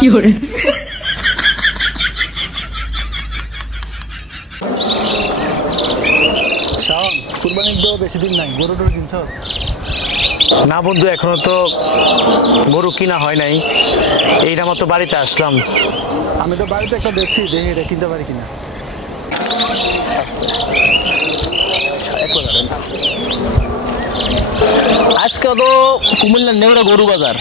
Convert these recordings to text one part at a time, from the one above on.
কি করে শাওন, কুরবানির তো বেশি দিন নাই, গরু টরু কিনছস? না বন্ধু, এখনো তো গরু কিনা হয় নাই। এইটা মতো বাড়িতে আসলাম। আমি তো বাড়িতে একটা দেখছি, দেখি এটা কিনতে পারি কিনা। আজকে তো কুমিল্লার নেওড়া গরু বাজার,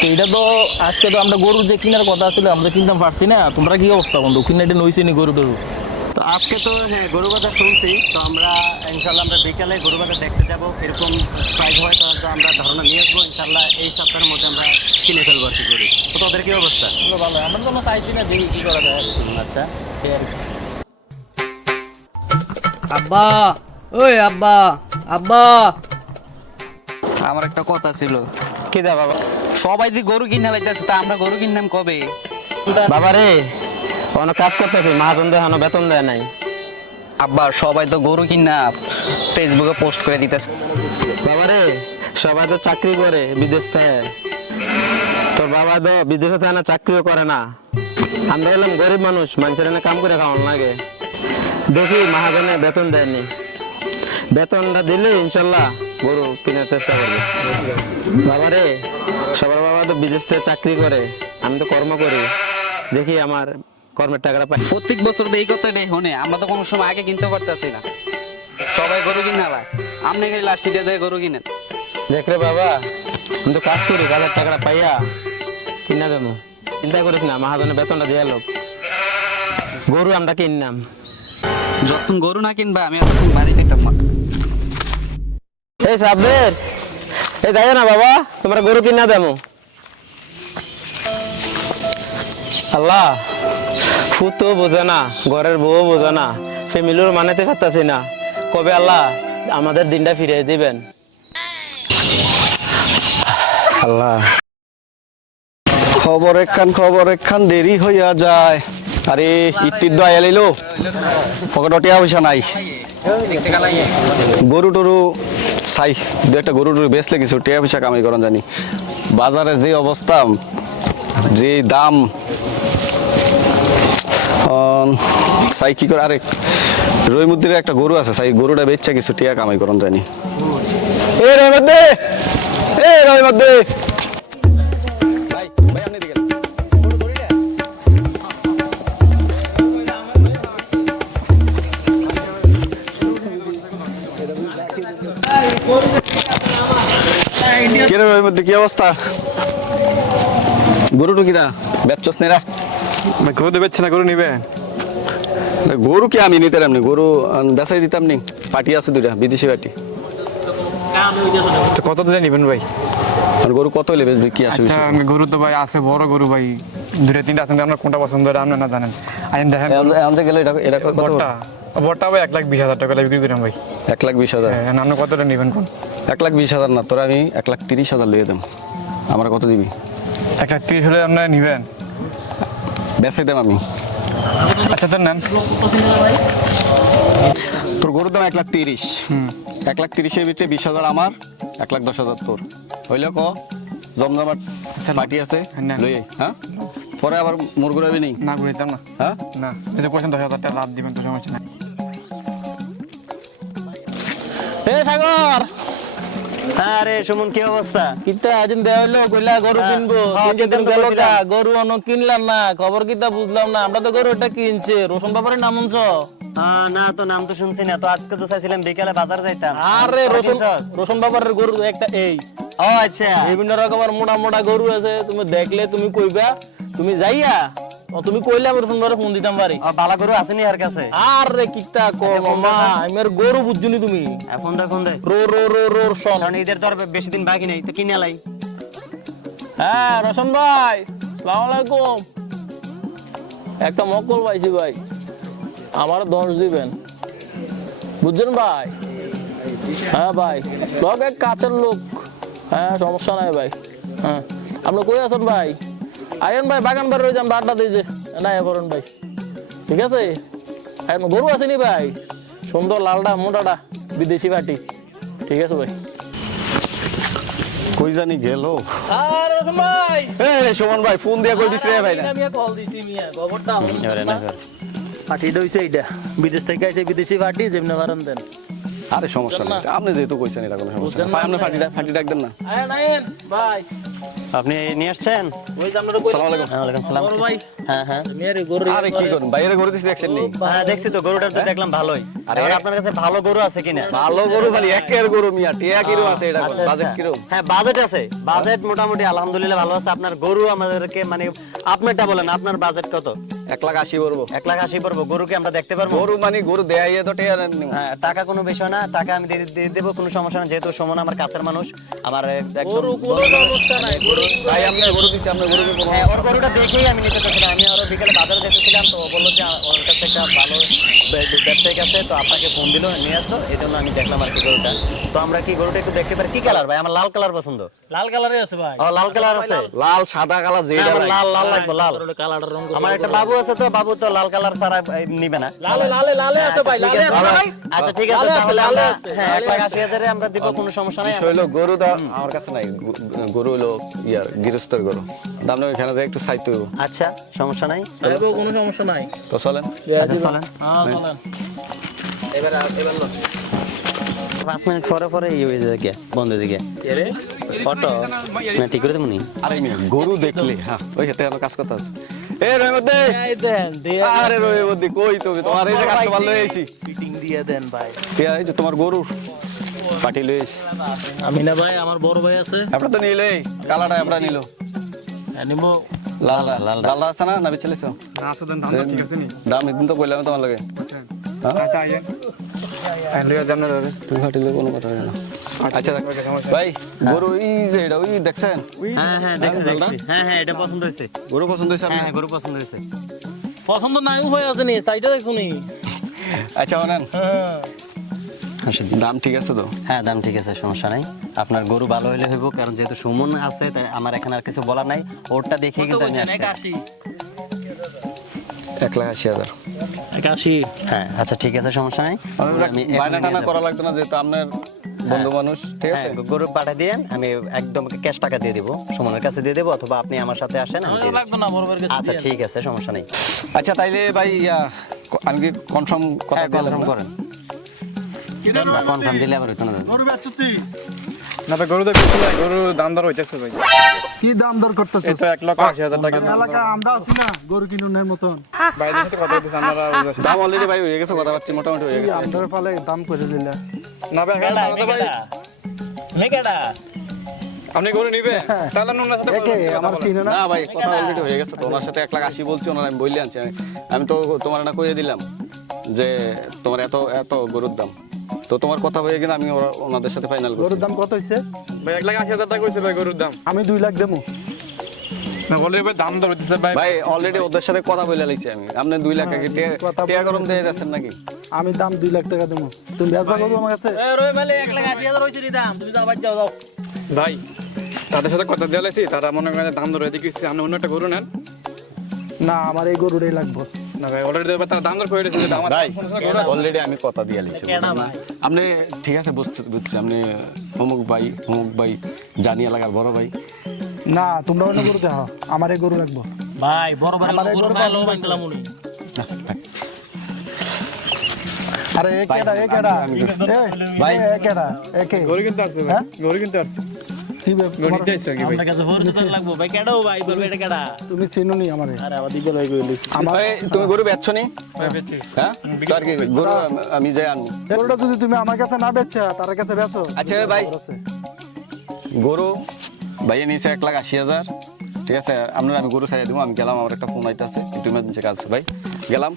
তো এটা তো আজকে তো আমরা গরু যে কেনার কথা ছিল আমরা কিনতে পারছি না। তোমরা কি অবস্থা বন্ধু, কিনা এটা নইছি নি গরু টরু? তো আজকে তো হ্যাঁ গরু বাজার শুনছি, তো আমরা ইনশাল্লাহ আমরা বিকালে গরু বাজার দেখতে যাবো। এরকম প্রাইস হয় তাহলে তো আমরা ধারণা নিয়ে আসবো। ইনশাল্লাহ এই সপ্তাহের মধ্যে আমরা কিনে ফেলবো আর কি গরু। তো তোদের কি অবস্থা? ভালো, আমরা তো চাইছি না, দেখি কি করা যায়। আচ্ছা, আব্বা, ওই আব্বা, আব্বা, আমার একটা কথা ছিল, কি দা বাবা? সবাই যে গরু কিনে লাইতেছে, তা আমরা গরু কিনলাম কবে? বাবা রে, অনেক কাজ করতেছি, মহাজন দেখানো বেতন দেয় নাই। আব্বা সবাই তো গরু কিনা ফেসবুকে পোস্ট করে দিতেছে। বাবা রে, সবাই তো চাকরি করে বিদেশ থেকে, তোর বাবা তো বিদেশে থাকে না, চাকরিও করে না। আমরা হলাম গরিব মানুষ, মানুষের এনে কাম করে খাওয়ানো লাগে। দেখি মহাজনে বেতন দেয়নি, বেতনটা দিলে ইনশাল্লাহ গরু কেনার চেষ্টা করবো। বাবা রে, সবার বাবা তো বিদেশ থেকে চাকরি করে, আমি তো কর্ম করি, দেখি আমার কর্মের টাকাটা পাই। প্রত্যেক বছর তো এই কথাটাই শোনে, আমরা তো কোনো সময় আগে কিনতে পারতেছি না। সবাই গরু কিনা লাই, আপনি খালি লাস্ট দিয়ে গরু কিনেন। দেখ রে বাবা, আমি তো কাজ করি, কাজের টাকাটা পাইয়া কিনা দেবো। চিন্তা করিস না, মহাজনের বেতনটা দিয়ে লোক গরু আমরা কিনলাম। যতক্ষণ গরু না কিনবা আমি এতক্ষণ বাড়ি দেখতাম না। এই সাবদের, এই যাই না বাবা, তোমরা গরু কিনা দেবো। আল্লাহ, ফুতো বোঝে না, ঘরের বউ বোঝে না, ফ্যামিলির মানাতে পারতাছি না। কবে আল্লাহ আমাদের দিনটা ফিরিয়ে দিবেন আল্লাহ। খবর একখান দেরি হইয়া যায়। আরে ইটির দয়া লইলো, পকেটে টিয়া পয়সা নাই। গরু টরু চাই, দু একটা গরু টরু বেচলে কিছু টিয়া পয়সা কামাই করেন জানি। বাজারের যে অবস্থা, যে দাম, চাই কি করে। আরে রহিমুদ্দির একটা গরু আছে, চাই গরুটা বেচছে কিছু টিয়া কামাই করেন জানি। এ রহিমুদ্দি, এ রহিমুদ্দি, ভাই ভাই আপনি দিকে কিরে রহিমুদ্দি, কি অবস্থা? গরুটু কিনা বেচছস নেরা? গরু দেবেচ্ছে না, গরু নিবে? গরু কি আমি নিতে এমনি গরু বেচাই দিতাম নি। পাটি আছে দুইটা, বিদেশি পাটি। তো কত দিলে নিবেন ভাই? আর গরু কত হলে বেচবি, কি আছে? আচ্ছা গরু তো ভাই আছে, বড় গরু ভাই, দুটো তিনটা আছে, আপনার কোনটা পছন্দ হয় আপনি না জানেন। আইন দেখেন আমাদের গেলে এটা এটা কত? বড়টা, বড়টা ভাই 1,20,000 টাকা বিক্রি দিলাম ভাই। 1,20,000? হ্যাঁ, আপনি কতটা নিবেন কোন? 1,20,000 না, তোরা আমি 1,30,000 লিয়ে দেব। আমার কত দিবি? 1,30,000 হলে আপনারা নিবেন? বেচাই দেব আমি। আচ্ছা তো নেন। তোর গরুর দাম 1,30,000। 1,30,000-এর ভিতরে 20,000 আমার, 1,10,000 তোর। হইলে ক জমজমাট পাটি আছে, নেন। লই আই। হ্যাঁ, পরে আবার মুরগুড়াবি নেই। না ঘুরিতাম না। হ্যাঁ, না, যদি পয়সা 10,000 টাকা লাভ দিবেন তো সমস্যা নাই। এ সাগর, আরে সুমন, কি অবস্থা? কিতা আদিন দেয়া হইলো, কইলা গরু কিনবো, তিনটে দিন গেল কা, গরু অন্য কিনলাম না, খবর কিতা বুঝলাম না। আমরা তো গরু এটা কিনছে, রোশন বাবারের নাম শুনছ? না, তো নাম তো শুনছি না। তো আজকে তো চাইছিলাম বিকালে বাজার যাইতাম। আরে রোশন বাবারের গরু একটা এই। ও আচ্ছা, বিভিন্ন রকমের মোটা মোটা গরু আছে, তুমি দেখলে তুমি কইবা, তুমি যাইয়া তুমি কইলে আমি রোশন বাবারে ফোন দিতাম পারি। বালা গরু আছে নি আর কাছে? আরে কিতা কো মামা, আমার গরু বুঝছনি তুমি? এখন দেখুন দে রো রো রো রো শোন। কারণ ঈদের তো আর বেশি দিন বাকি নেই, তো কিনে লাই। হ্যাঁ রোশন ভাই, আসসালামু আলাইকুম। একটা মকল পাইছি ভাই, আমার 10 দিবেন, বুঝছেন ভাই? হ্যাঁ ভাই, লোক এক কাছের লোক। হ্যাঁ সমস্যা নাই ভাই। হ্যাঁ, আপনি কই আছেন ভাই? আইন ভাই, বাগান বাড়ি রয়েছে, আমরা আড্ডা দিই যে না করেন ভাই। ঠিক আছে, গরু আসেনি ভাই, সুন্দর লালটা মোটাটা বিদেশি পাটি। ঠিক আছে ভাই। কই জানি গেল। আর রসুন ভাই এই সুমন ভাই ফোন দিয়া কই দিছ রে ভাই না? আমি কল দিছি মিয়া খবরটা পার্টি দইছে এইটা বিদেশ থেকে আইছে বিদেশি পার্টি যেমনে পারেন দেন। আরে সমস্যা নাই, আপনি যেহেতু কইছেন এটা কোনো সমস্যা বুঝছেন না। না? ভাই আপনি ফাটি ডাক দেন না। আয় নাইন ভাই আপনি নিয়ে আসছেন? ওই যে আমরা কই আসসালামু আলাইকুম। ওয়ালাইকুম সালাম। বড় ভাই হ্যাঁ হ্যাঁ মেরে গরু আরে কি করুন বাইরে গরু দিছি দেখছেন নি? হ্যাঁ দেখছি তো, গরুটা তো দেখলাম ভালোই। আরে আরে আপনার কাছে ভালো গরু আছে কিনা? ভালো গরু মানে একের গরু মিয়া, টিয়া কিরো আছে এটা আচ্ছা, বাজেট আচ্ছা। কিরো? হ্যাঁ বাজেট আছে, বাজেট মোটামুটি আলহামদুলিল্লাহ ভালো আছে। আপনার গরু আমাদেরকে মানে আপনারটা বলেন, আপনার বাজেট কত? 1,80,000 পড়বো। 1,80,000 পড়বো। গরু কি আমরা দেখতে পারবো? গরু মানে গরু দেয়াইয়ে তো টিয়া নেন। হ্যাঁ, টাকা কোনো বিষয় না, টাকা আমি দিয়ে দেবো, কোনো সমস্যা না। যেহেতু সুমন আমার কাছের মানুষ, আমার একদম গরু কোনো অবস্থা নাই গরু ভাই আপনার গরু দিছি, আপনার গরু কোনো হ্যাঁ, ওর গরুটা দেখেই আমি নিতে চাচ্ছিলাম। আমি আরো বিকেলে বাজারে যেতেছিলাম, তো ও বললো যে ওর কাছে একটা ভালো ব্যবসায়িক আছে, তো আপনাকে ফোন দিল নিয়ে আসতো, এই জন্য আমি দেখলাম আর কি গরুটা। তো আমরা কি গরুটা একটু দেখতে পারি? কি কালার ভাই? আমার লাল কালার পছন্দ। লাল কালারে আছে ভাই ও লাল কালার আছে? লাল সাদা কালার হ্যাঁ, যেটা আমার লাল লাল লাগবে, লাল। কালারটা রং আমার একটা বাবু আছে, তো বাবু তো লাল কালার ছাড়া নিবে না। লালে লালে লালে আছে ভাই লালে আছে ভাই আচ্ছা ঠিক আছে, লালে আছে, তাহলে লালে আমরা আছে, হ্যাঁ লালে 1,80,000 আমরা দিব, কোনো সমস্যা নাই। বিষয় হলো গরুটা আমার কাছে নাই, গরু হলো ইয়ার গৃহস্থের গরু, দাম না ওইখানে যে একটু চাইতে হইব। আচ্ছা সমস্যা নাই, সাহেবও কোনো সমস্যা নাই তো চলেন। আচ্ছা চলেন। হ্যাঁ চলেন এবার লো 5 মিনিট পরে পরে এই হয়ে যায় গিয়া, বন্ধ হয়ে গিয়া রে ফটো না ঠিক করে দেবনি। আরে মিয়া গরু দেখলে হ্যাঁ ওই হাতে আমার কাজ করতে আছে। এ রহিমদ্দি, এই দেন দিয়ে আরে রহিমদ্দি কই তুমি? তোমার এই যে কাস্টমার লই আইছি। ফিটিং দিয়ে দেন ভাই টিয়া এই যে তোমার গরু পাটি লই আইছি। আমি না ভাই আমার বড় ভাই আছে আমরা তো নিলে কালাটা আমরা নিলো। নিবো লাল লাল আছে না না বিচলেছ? না আছে দেন, দাম ঠিক আছে নি? দাম এদিন তো কইলাম তোমার লাগে। হ্যাঁ আচ্ছা আইয়েন আইলে জানা রে। তুমি ফাটিলে কোনো কথা হয় না। আচ্ছা ভাই গরু এই যে এটা ওই দেখছেন? হ্যাঁ হ্যাঁ দেখছি দেখছি, হ্যাঁ হ্যাঁ এটা পছন্দ হয়েছে। গরু পছন্দ হয়েছে হ্যাঁ আপনার? হ্যাঁ গরু পছন্দ হয়েছে। পছন্দ নাই উপায় আছে নি সাইডে দেখুনি আচ্ছা অনেন হ্যাঁ দাম ঠিক আছে তো? হ্যাঁ দাম ঠিক আছে, সমস্যা নাই। আপনার গরু ভালো হলে হইব, কারণ যেহেতু সুমন আছে তাই আমার এখানে আর কিছু বলার নাই। ওরটা দেখে কিন্তু আমি আসছি। 1,80,000। 81 হ্যাঁ আচ্ছা ঠিক আছে, সমস্যা নাই। আমি বায়না টানা করা লাগতো না, যেহেতু আপনার বন্ধু মানুষ, ঠিক আছে? হ্যাঁ, গরু পাঠিয়ে দিয়েন, আমি একদম ক্যাশ টাকা দিয়ে দেবো, সুমনের কাছে দিয়ে দেবো, অথবা আপনি আমার সাথে আসেন আমি দিয়ে লাগবে না বড় ভাইয়ের দিচ্ছি। কাছে আচ্ছা দিয়ে ঠিক আছে, সমস্যা নেই। আচ্ছা তাইলে ভাই আমি কি কনফার্ম কথা হ্যাঁ দিলাম কনফার্ম না? করেন, কনফার্ম দিলে আবার হইতো না। না ভাই গরু দেখতেছি ভাই, গরু দাম দর হইতেছে ভাই। কি দাম দর করতেছ? এই তো 1,80,000 টাকা দাম। এলাকা আমরা আছি না গরু কিনুনের মতন, বাইরের সাথে কথা বলতেছে আপনারা। দাম অলরেডি ভাই হয়ে গেছে, কথাবার্তা মোটামুটি হয়ে গেছে। আমাদের ফালে দাম করে দিলা। না ভাই কেডা ভাই নেকেডা আপনি গরু নিবে তাহলে নুনার সাথে একে আমার চিনে না। না ভাই কথা অলরেডি হয়ে গেছে তো, ওনার সাথে 1,80,000 বলছি, ওনার আমি বললে আনছি। আমি তো তোমার না কইয়ে দিলাম যে তোমার এত এত গরুর দাম, তো তোমার কথা হয়ে গেলে আমি ওনাদের সাথে ফাইনাল গরুর করছি। দাম কত হইছে? ভাই 1,80,000 টাকা কইছে ভাই গরুর দাম। আমি 2 লাখ দেবো। না বলে ভাই দাম দর হইতেছে ভাই। ভাই অলরেডি ওদের সাথে কথা বলে লাগছি আমি। আপনি 2 লাখ টাকা টিয়া গরম দিয়ে যাচ্ছেন নাকি? আমি দাম 2 লাখ টাকা দেবো। তুমি বেচবা করবো আমার কাছে? এ রই মেলে 1,80,000 হইছে নি দাম তুমি যাও বাদ যাও যাও ভাই তাদের সাথে কথা দিয়ে লাইছি, তারা মনে করেন দাম দর হইতে গেছে, আপনি অন্য একটা গরু নেন। না আমার এই গরুটাই লাগবে। না ভাই অলরেডি তারা দাম দর করে দিয়েছে আমার। ভাই অলরেডি আমি কথা দিয়ে লিছি। কেডা ভাই আপনি ঠিক আছে বুঝছি, আপনি অমুক ভাই জানি এলাকার বড় ভাই। না তোমরা অন্য গরু দেখো, আমার এই গরু লাগবে। ভাই বড় ভাই আমার এই গরু গরু ভালো বানছিলাম উনি আরে এ কেডা এ কেডা ভাই এ কেডা একে গরু কিনতে আসছে ভাই, গরু কিনতে আসছে, কি গরু কিনতে আসছে কি ভাই? আমার কাছে ফোন লাগবো ভাই কেডাও ভাই বলবে এটা কেডা তুমি চিনো নি আমারে? আরে আবার দিকে ভাই কইলিস আমার ভাই তুমি গরু বেচছো নি? ভাই বেচছি। হ্যাঁ তার কি গরু আমি যাই আনবো। এই গরুটা যদি তুমি আমার কাছে না বেচছো তার কাছে বেচো। আচ্ছা ভাই গরু ভাইয়া নিয়েছে 1,80,000, ঠিক আছে? আপনার আমি গরু ছাড়িয়ে দেবো, আমি গেলাম, আমার একটা ফোন আইতেছে, একটু ইমার্জেন্সি কাজ আছে ভাই, গেলাম।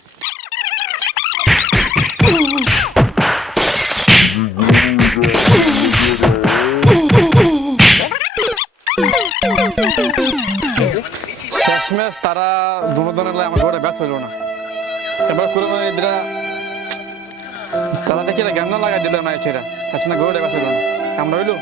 শেষমেশ তারা দুজনের লাই আমার ঘরে ব্যস্ত হইল না। এবার করে এরা তারা দেখি জ্ঞান লাগাই দিল না, ছেড়া আচ্ছা না ঘরে ব্যস্ত হইল না, আমরা হইলো